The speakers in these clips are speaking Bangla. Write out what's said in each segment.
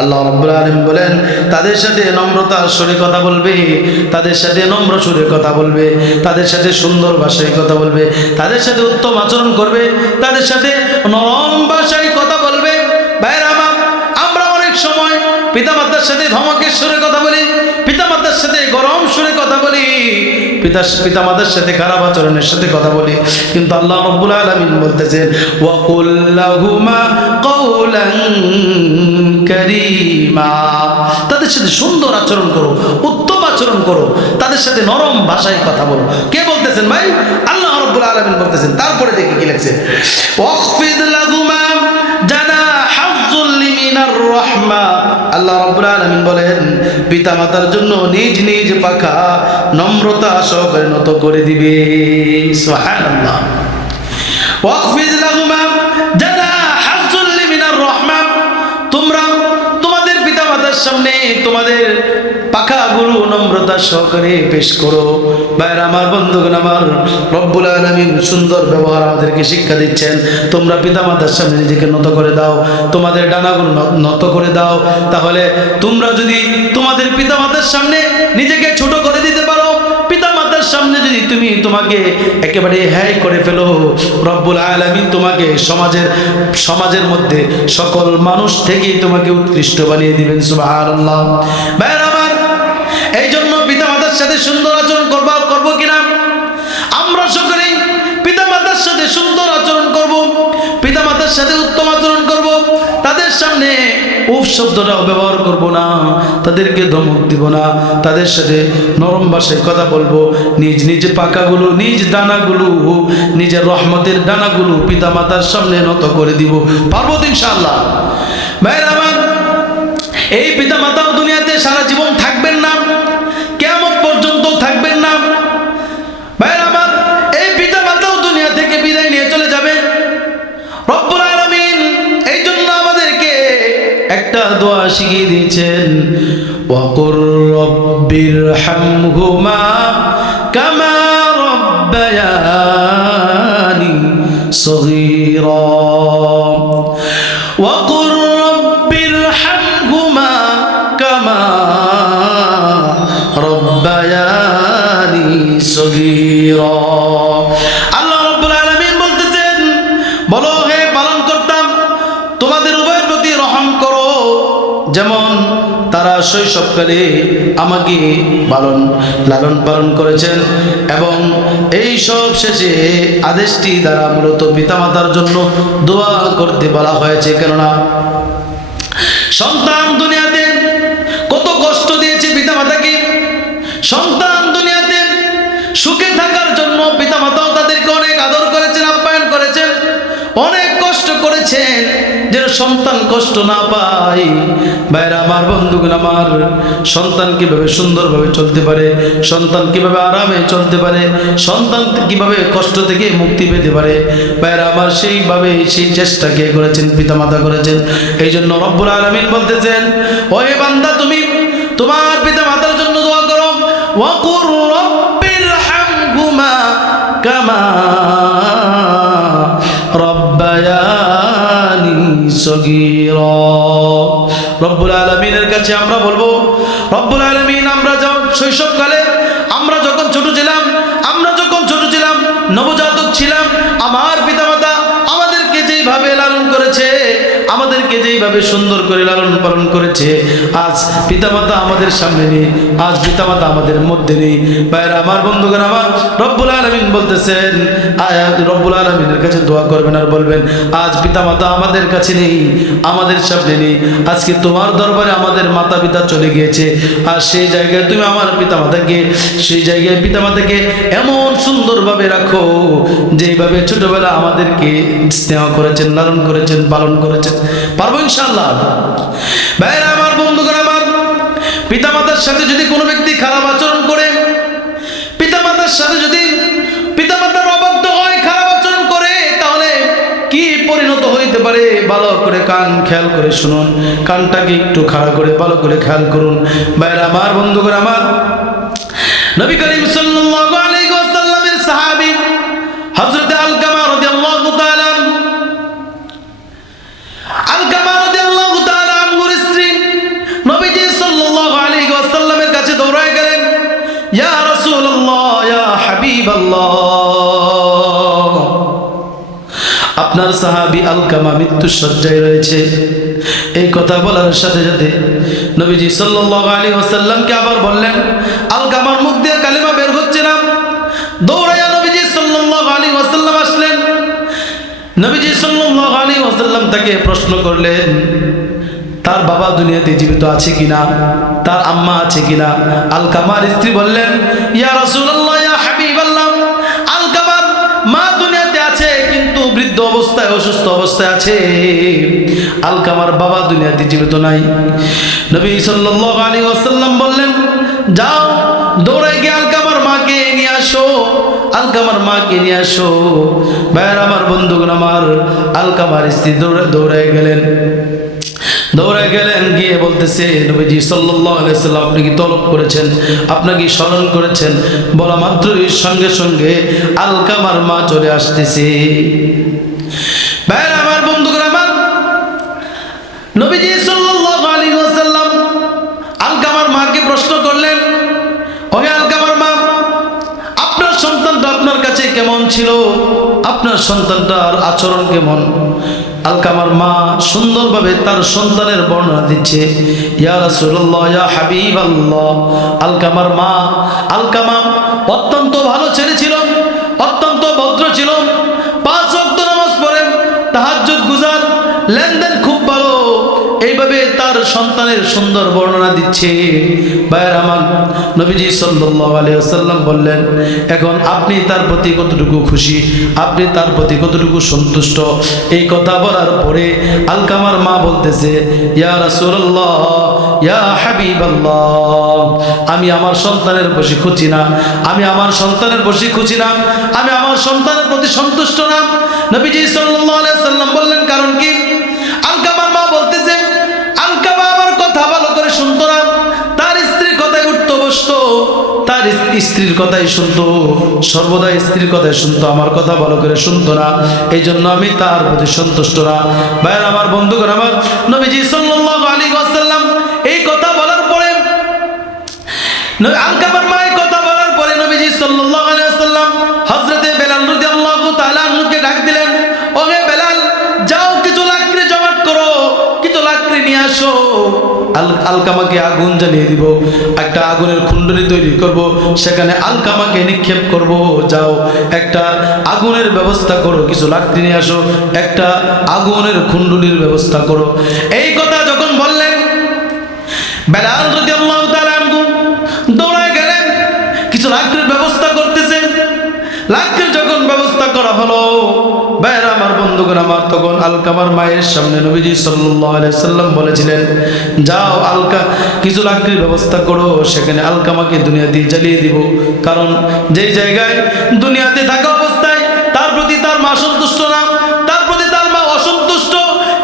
আল্লাহ রাব্বুল আলামিন বলেন তাদের সাথে নম্রতার সুরে কথা বলবে, তাদের সাথে নম্র সুরে কথা বলবে, তাদের সাথে সুন্দর ভাষায় কথা বলবে, তাদের সাথে উত্তম আচরণ করবে, তাদের সাথে নরম ভাষায় কথা বলবে। ভাইরা আমার, আমরা অনেক সময় পিতামাতার সাথে ধমকের সুরে কথা বলি, পিতামাতার সাথে গরম সুরে কথা বলি, পিতামাতার সাথে খারাপ আচরণের সাথে কথা বলি, কিন্তু আল্লাহ রাব্বুল আলামিন বলতেছেন ওয়াকুল লাহুমা কাওলান কারীমা, তাদের সাথে সুন্দর আচরণ করো, উত্তম আচরণ করো, তাদের সাথে নরম ভাষায় কথা বলো। কে বলতেছেন ভাই? আল্লাহ রাব্বুল আলামিন বলতেছেন। তারপরে দেখি কি লিখছে, ওয়াখফিদ লাহুমা জানাহাযুল্লি মিনার রাহমা। আল্লাহ রাব্বুল আলামিন বলেন পিতামাতার জন্য নিজ নিজ পাখা নম্রতা সহকারে নত করে দিবে। সুবহানাল্লাহ। ওয়াখফিদ লাহুমা জানাহাযুল্লি মিনার রাহমা, তোমরা তোমাদের পিতামাতার সামনে তোমাদের পাখাগুলো নম্রতা সহকারে পেশ করো। ভাইরা আমার, বন্ধুগণ আমার, রব্বুল আলামিন সুন্দর ব্যবহার আমাদেরকে শিক্ষা দিচ্ছেন। তোমরা পিতামাতার সামনে নিজেকে নত করে দাও, তোমাদের ডানাগুলো নত করে দাও। তাহলে তোমরা যদি তোমাদের পিতামাতার সামনে নিজেকে ছোট করে দিতে পারো, পিতামাতার সামনে যদি তুমি তোমাকে একেবারে হ্যায় করে ফেলো, রব্বুল আলামিন তোমাকে সমাজের মধ্যে সকল মানুষ থেকে তোমাকে উৎকৃষ্ট বানিয়ে দিবেন। সুবহানাল্লাহ। ভাইরা আমার, এই জন্য পিতামাতার সাথে সুন্দর আচরণ করবো কিনা? আমরা সকলেই পিতামাতার সাথে সুন্দর আচরণ করব, পিতামাতার সাথে উত্তম আচরণ করব, তাদের সামনে উফ শব্দটাও ব্যবহার করব না, তাদেরকে ধমক দিব না, তাদের সাথে নরম ভাষায় কথা বলবো। নিজ নিজ পাকাগুলো, নিজ ডানাগুলো, নিজের রহমতের ডানাগুলো পিতামাতার সামনে নত করে দিব। পারবো তো ইনশাআল্লাহ? ভাইরা আমার, এই পিতামাতাও দুনিয়াতে সারা জীবন থাকবেন না, কিয়ামত পর্যন্ত থাকবেন না। ভাইরা আমার, এই পিতামাতাও দুনিয়া থেকে বিদায় নিয়ে চলে যাবেন। রব্বুল আলামিন এই জন্য আমাদেরকে একটা দোয়া শিখিয়ে দিয়েছেন, ওয়াকুর রব্বিরহামহুমা কামা রব্বায়ানি সগীরা। ওয়াকুর রব্বিরহামহুমা কামা রব্বায়ানি সগীরা। আল্লাহ রাব্বুল আলামিন বলতেছেন, বলো হে পালন করতাম, তোমাদের উভয়ের প্রতি রহম করো, যেমন তারা শৈশবকালে আমাকে লালন পালন করেছেন। এবং এই সব শেষে আদেশটি দ্বারা মূলত পিতামাতার জন্য দোয়া করতে বলা হয়েছে। কেননা সন্তান দুনিয়াতে কত কষ্ট দিয়েছে পিতামাতাকে, সন্তান দুনিয়াতে সুখে থাকার জন্য পিতামাতাও তাদেরকে অনেক আদর করেছেন, আপ্যায়ন করেছেন, অনেক কষ্ট করেছেন যেন সন্তান কষ্ট না পায়। ভাইরা আমার, বন্ধুগণ আমার, সন্তান কিভাবে সুন্দরভাবে চলতে পারে, সন্তান কিভাবে আরামে চলতে পারে, সন্তান কিভাবে কষ্ট থেকে মুক্তি পেতে পারে, ভাইরা আমার, সেইভাবে সেই চেষ্টা কে করেছেন? পিতামাতা করেছেন। এই জন্য রব্বুল আলামিন বলতেছেন, ওহে বান্দা, তুমি তোমার পিতামাতার জন্য দোয়া করো। ওয়াকুর রব্বিরহামহুমা কামা রব্বায়ানি সগীরা। রব্বুল আলামিনের কাছে আমরা বলবো, রব্বুল আলামিন, আমরা যখন শৈশবকালে, আমরা যখন ছোট ছিলাম, নবজাতক ছিলাম, আমার পিতামাতা আমাদেরকে যেইভাবে লালন করেছে, আমাদেরকে যেইভাবে সুন্দর করে লালন পালন করেছে, আজ পিতামাতা আমাদের সামনে নেই, আজ পিতামাতা আমাদের মধ্যে নেই। ভাইরা আমার, বন্ধুগণ আমার, রব্বুল আলামিন বলতেছেন, রব্বুল আলামিনের কাছে দোয়া করবেন আর বলবেন, আজ পিতামাতা আমাদের কাছে নেই, আমাদের সামনে নেই, আজকে তোমার দরবারে আমাদের মাতা পিতা চলে গিয়েছে, আর সেই জায়গায় তুমি আমার পিতামাতাকে এমন সুন্দরভাবে রাখো যেইভাবে ছোটবেলা আমাদেরকে স্নেহ করেছেন, লালন করেছেন, পালন করেছেন। পারবো ইনশাআল্লাহ? ভাইরা আমার, বন্ধুগণ আমার, পিতামাতার সাথে যদি কোনো ব্যক্তি খারাপ আচরণ করে, পিতামাতার সাথে যদি পিতামাতার অবাধ্য হয়, খারাপ আচরণ করে, তাহলে কি পরিণত হইতে পারে? ভালো করে কান খেয়াল করে শুনুন, কানটাকে একটু খাড়া করে ভালো করে খেয়াল করুন। ভাইরা আমার, বন্ধুগণ আমার, নবী করিম সাল্লাল্লাহু আলাইহি ওয়াসাল্লামের সাহাবী হযরত আলকামা রাদিয়াল্লাহু তাআলা, আলকামা রাদিয়াল্লাহু তাআলা আনহুর স্ত্রী ইয়া রাসূলুল্লাহ, ইয়া হাবিবাল্লাহ, আপনার সাহাবী আলকামা মৃত্যুর শয্যায় রয়েছে। এই কথা বলার সাথে সাথে নবীজি সাল্লাল্লাহু আলাইহি ওয়াসাল্লামকে আবার বললেন, আলকামার মুখ দিয়ে কালিমা বের হচ্ছে না। দৌড়াইয়া নবীজি সাল্লাল্লাহু আলাইহি ওয়াসাল্লাম আসলেন। নবীজি সাল্লাল্লাহু আলাইহি ওয়াসাল্লাম তাকে প্রশ্ন করলেন, তার বাবা দুনিয়াতে জীবিত আছে কিনা, তার আম্মা আছে কিনা। আলকামার স্ত্রী বললেন, ইয়া রাসূলুল্লাহ, ইয়া হাবিবাল্লাহ, আলকামার মা দুনিয়াতে আছে, কিন্তু বৃদ্ধ অবস্থায়, অসুস্থ অবস্থায় আছে। আলকামার বাবা দুনিয়াতে জীবিত নাই। নবী সাল্লাল্লাহু আলাইহি ওয়াসাল্লাম বললেন, যাও দৌড়ে গিয়ে আলকামার মাকে নিয়ে আসো, আলকামার মাকে নিয়ে আসো। ভাইয়ের আমার, বন্ধুগণ আমার, আলকামার স্ত্রী দৌড়ে গেলেন। দৌড়ে গেলেন, গিয়ে বলতেছে, নবীজি সাল্লাল্লাহু আলাইহি ওয়াসাল্লাম আপনি কি তলব করেছেন, আপনাকে স্মরণ করেছেন। বলা মাত্রই সঙ্গে সঙ্গে আলকামার মা চলে আসতেছে। ভাইয়ের আমার, বন্ধুগণ আমার, নবীজি সাল্লাল্লাহু আলাইহি ওয়াসাল্লাম আলকামার মাকে প্রশ্ন করলেন, ওহে আলকামার মা, আপনার সন্তানটা আপনার কাছে কেমন ছিল, আপনার সন্তানটার আচরণ কেমন। আলকামার মা সুন্দরভাবে তার সন্তানের বর্ণনা দিচ্ছে। ইয়া রাসূলুল্লাহ, ইয়া হাবিবাল্লাহ, আলকামার মা, আলকামা অত্যন্ত ভালো ছেলে ছিল, অত্যন্ত ভদ্র ছিল, 5 ওয়াক্ত নামাজ পড়ে, তাহাজ্জুদ গুজার, লেনদেন খুব ভালো। এইভাবে তার সন্তানের সুন্দর বর্ণনা দিচ্ছে। ভাইয়ের আমার, নবীজি সাল্লাল্লাহু আলাইহি ওয়াসাল্লাম বললেন, এখন আপনি তার প্রতি কতটুকু খুশি, আপনি তার প্রতি কতটুকু সন্তুষ্ট। এই কথা বলার পরে আলকামার মা বলতেছে, ইয়া রাসূলুল্লাহ, ইয়া হাবিবাল্লাহ, আমি আমার সন্তানের বসে খুশি না, আমি আমার সন্তানের বসে খুশি না, আমি আমার সন্তানের প্রতি সন্তুষ্ট না। নবীজি সাল্লাল্লাহু আলাইহি ওয়াসাল্লাম বললেন, কারণ কি? আলকামার মা বলতেছে, আলকামা আমার কথা ভালো করে শুনতো না, তার স্ত্রীর কথাই উঠতো বসতো, তার স্ত্রীর কথাই শুনতো, সর্বদা স্ত্রীর কথাই শুনতো, আমার কথা ভালো করে শুনতো না, এই জন্য আমি তার প্রতি সন্তুষ্ট না। ভাইয়ের আমার, বন্ধুগণ আমার, নবীজি সাল্লাল্লাহু আলাইহি ওয়াসাল্লাম এই কথা বলার পরে, আলকামার মা এই কথা বলার পরে নবীজি সাল্লাল্লাহু আলাইহি ওয়াসাল্লাম হযরতে বেলাল রাদিয়াল্লাহু তাআলা আনহুকে ডাক দিলেন, ওহে বেলাল, যাও কিছু লাকড়ি জমাট করো, কিছু লাকড়ি নিয়ে আসো, আলকামাকে আগুন জ্বালিয়ে দিব, একটা আগুনের কুণ্ডলী তৈরি করব, সেখানে আলকামাকে নিক্ষেপ করব। যাও একটা আগুনের ব্যবস্থা করো, কিছু লাকড়ি নিয়ে আসো, একটা আগুনের কুণ্ডলীর ব্যবস্থা করো। এই কথা যখন বললেন, বেলাল রাদিয়াল্লাহু তাআলা আনহু দৌড়ায় গেলেন, কিছু লাকড়ির ব্যবস্থা করতেছেন। লাকড়ির যখন ব্যবস্থা করা হলো, ভাইরা আমার, বন্ধুগণ আমার, তখন আলকামার মায়ের সামনে নবীজি সাল্লাল্লাহু আলাইহি সাল্লাম বলেছিলেন, যাও কিছু লাকড়ির ব্যবস্থা করো, সেখানে আলকামাকে দুনিয়া দিয়ে জ্বালিয়ে দিব। কারণ যেই জায়গায় দুনিয়াতে থাকা অবস্থায় তার প্রতি তার মা সন্তুষ্ট না, তার প্রতি তার মা অসন্তুষ্ট,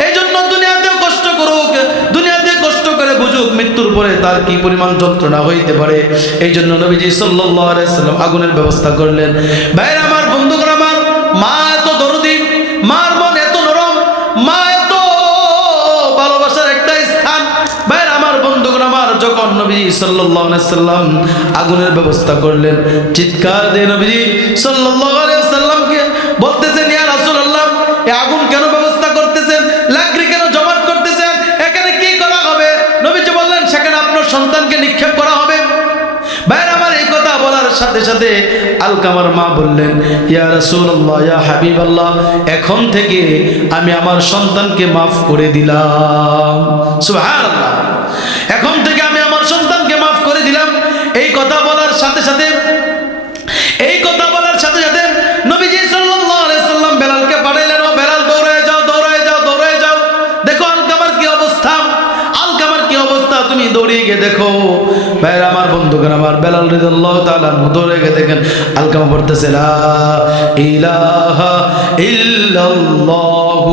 এই জন্য দুনিয়াতেও কষ্ট করুক, দুনিয়াতে কষ্ট করে বুঝুক মৃত্যুর পরে তার কি পরিমাণ যন্ত্রণা হইতে পারে। এই জন্য নবীজি সাল্লাল্লাহু আলাইহি সাল্লাম আগুনের ব্যবস্থা করলেন। ভাইরা আমার, বন্ধুগণ আমার, মা এত দরদি, মার মন এত নরম, মা এত ভালোবাসার একটা স্থান। ভাইরা আমার, বন্ধুগণ আমার, যখন নবী সাল্লাল্লাহু আলাইহি সাল্লাম আগুনের ব্যবস্থা করলেন, চিৎকার দিয়ে নবী সাল্লাল্লাহু আলাইহি সাল্লামকে বলতেছেন, ইয়া রাসূলুল্লাহ, এই আগুন কেন ব্যবস্থা করতেছেন, লাকড়ি কেন জমাট করতেছেন, এখানে কি করা হবে? নবীজি বললেন, সেখানে আপনার সন্তানকে নিক্ষেপ করা হবে। ভাইরা আমার, এই কথা বলার সাথে সাথে আলকামার মা বললেন, ইয়া রাসূলুল্লাহ, ইয়া হাবিবাল্লাহ, এখন থেকে আমি আমার সন্তানকে মাফ করে দিলাম। সুবহানাল্লাহ, এখন থেকে আমি আমার সন্তানকে মাফ করে দিলাম। এই কথা বলার সাথে সাথে, এই কথা বলার সাথে সাথে নবীজি সাল্লাল্লাহু আলাইহি সাল্লাম বেলালকে পাঠাইলেন, ও বেলাল, দৌড়ায় যাও, দৌড়ায় যাও, দৌড়ায় যাও, দেখো আলকামার কি অবস্থা, আলকামার কি অবস্থা, তুমি দৌড়িয়ে গিয়ে দেখো। ভাইরা আমার, বন্ধুগণ আমার, বেলাল রাদিয়াল্লাহু তাআলা আনহু দৌড়ে গিয়ে দেখেন আলকামা পড়তেছে, লা ইলাহা ইল্লাল্লাহু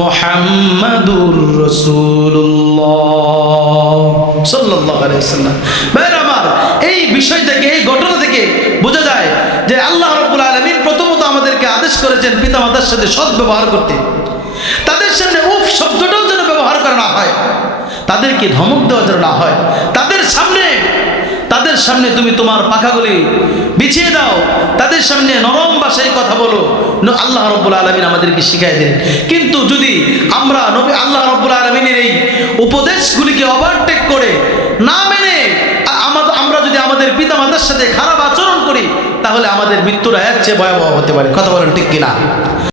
মুহাম্মাদুর রাসূলুল্লাহ সাল্লাল্লাহু আলাইহি ওয়াসাল্লাম। ভাইরা আমার, এই বিষয় থেকে, এই ঘটনা থেকে বোঝা যায় যে আল্লাহ রাব্বুল আলামিন প্রথমত আমাদেরকে আদেশ করেছেন পিতামাতার সাথে সৎ ব্যবহার করতে। তাদের সামনে উফ শব্দটাও যেন ব্যবহার করা না হয়, তাদেরকে ধমক দেওয়া যেন না হয়, তাদের সামনে তাদের সামনে তুমি তোমার পাখাগুলি বিছিয়ে দাও, তাদের সামনে নরম ভাষায় কথা বলো। আল্লাহ রাব্বুল আলামিন আমাদেরকে শিখাই দেন। কিন্তু যদি আমরা নবী আল্লাহ রাব্বুল আলামিনের এই উপদেশগুলিকে ওভারটেক করে না মেনে আমরা যদি আমাদের পিতামাতার সাথে খারাপ আচরণ করি, তাহলে আমাদের মৃত্যুর এর চেয়ে ভয়াবহ হতে পারে। কথা বলেন ঠিক কিনা?